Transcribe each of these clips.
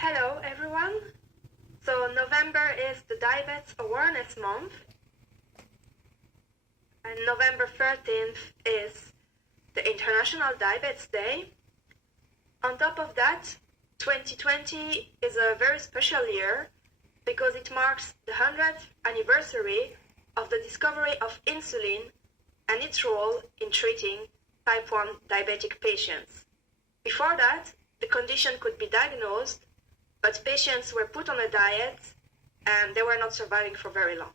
Hello everyone. So November is the Diabetes Awareness Month, and November 13th is the International Diabetes Day. On top of that, 2020 is a very special year because it marks the 100th anniversary of the discovery of insulin and its role in treating type 1 diabetic patients. Before that, the condition could be diagnosed, but patients were put on a diet and they were not surviving for very long.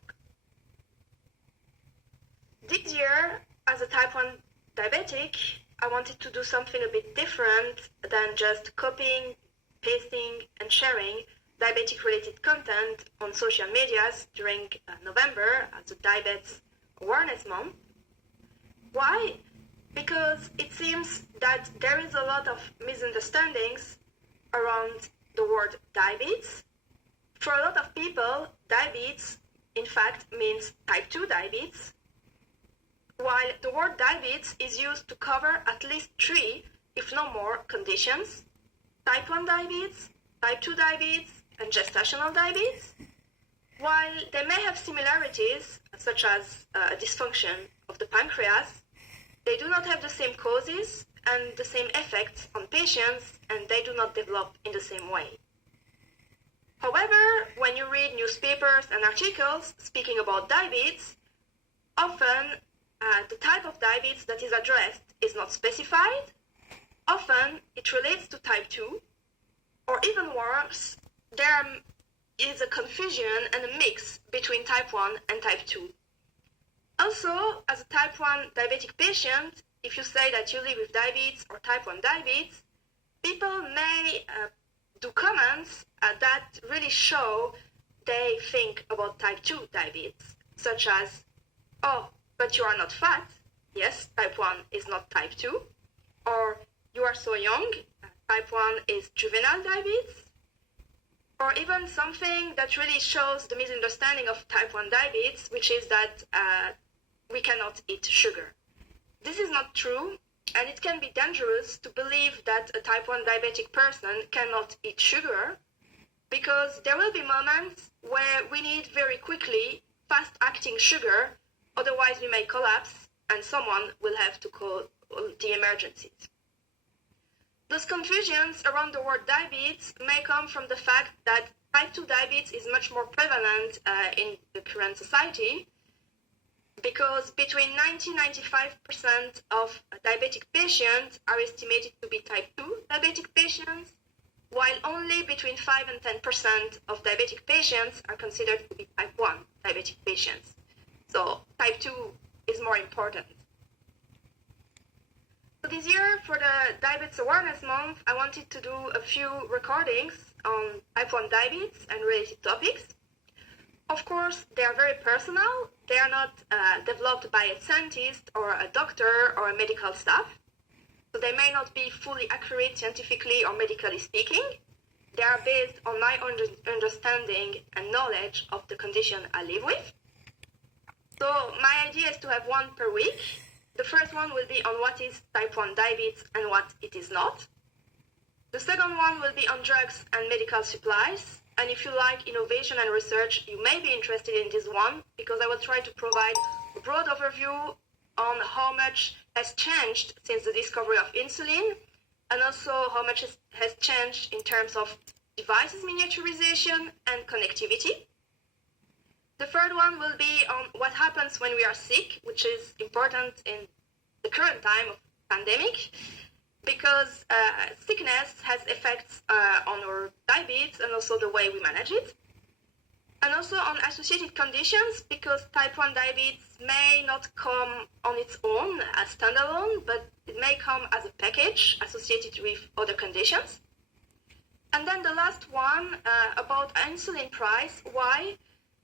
This year, as a type 1 diabetic, I wanted to do something a bit different than just copying, pasting, and sharing diabetic-related content on social medias during November as a Diabetes Awareness Month. Why? Because it seems that there is a lot of misunderstandings around the word diabetes. For a lot of people, diabetes, in fact, means type 2 diabetes, while the word diabetes is used to cover at least 3, if no more, conditions: type 1 diabetes, type 2 diabetes, and gestational diabetes. While they may have similarities, such as a dysfunction of the pancreas, they do not have the same causes and the same effects on patients, and they do not develop in the same way. However, when you read newspapers and articles speaking about diabetes, often the type of diabetes that is addressed is not specified. Often it relates to type 2, or even worse, there is a confusion and a mix between type 1 and type 2. Also, as a type 1 diabetic patient, if you say that you live with diabetes or type 1 diabetes, people may do comments that really show they think about type 2 diabetes, such as, "Oh, but you are not fat." Yes, type 1 is not type 2. Or, "You are so young." Type 1 is juvenile diabetes. Or even something that really shows the misunderstanding of type 1 diabetes, which is that we cannot eat sugar. This is not true, and it can be dangerous to believe that a type 1 diabetic person cannot eat sugar, because there will be moments where we need very quickly fast-acting sugar, otherwise we may collapse and someone will have to call the emergencies. Those confusions around the word diabetes may come from the fact that type 2 diabetes is much more prevalent in the current society, because between 90-95% of diabetic patients are estimated to be type 2 diabetic patients, while only between 5 and 10% of diabetic patients are considered to be type 1 diabetic patients. So type 2 is more important. So this year, for the Diabetes Awareness Month, I wanted to do a few recordings on type 1 diabetes and related topics. Of course, they are very personal. They are not developed by a scientist or a doctor or a medical staff. So they may not be fully accurate scientifically or medically speaking. They are based on my understanding and knowledge of the condition I live with. So my idea is to have one per week. The first one will be on what is type 1 diabetes and what it is not. The second one will be on drugs and medical supplies. And if you like innovation and research, you may be interested in this one, because I will try to provide a broad overview on how much has changed since the discovery of insulin, and also how much has changed in terms of devices miniaturization and connectivity. The third one will be on what happens when we are sick, which is important in the current time of pandemic, because sickness has effects on our diabetes and also the way we manage it. And also on associated conditions, because type 1 diabetes may not come on its own as standalone, but it may come as a package associated with other conditions. And then the last one about insulin price. Why?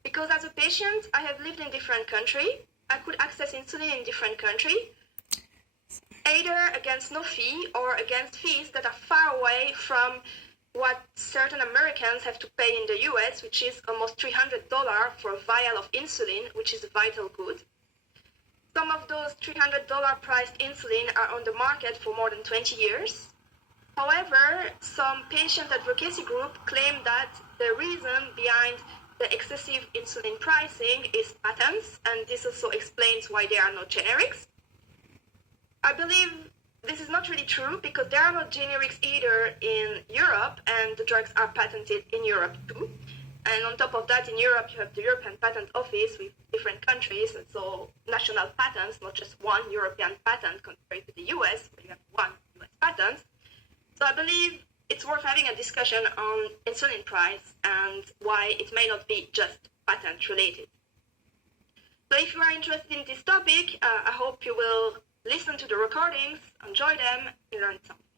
Because as a patient, I have lived in different countries. I could access insulin in different countries, either against no fee or against fees that are far away from what certain Americans have to pay in the US, which is almost $300 for a vial of insulin, which is a vital good. Some of those $300 priced insulin are on the market for more than 20 years. However, some patient advocacy group claim that the reason behind the excessive insulin pricing is patents, and this also explains why there are no generics. I believe this is not really true because there are no generics either in Europe, and the drugs are patented in Europe too. And on top of that, in Europe, you have the European Patent Office with different countries, and so national patents, not just one European patent compared to the US, where you have one US patent. So I believe it's worth having a discussion on insulin price and why it may not be just patent related. So if you are interested in this topic, I hope you will listen to the recordings, enjoy them, and learn something.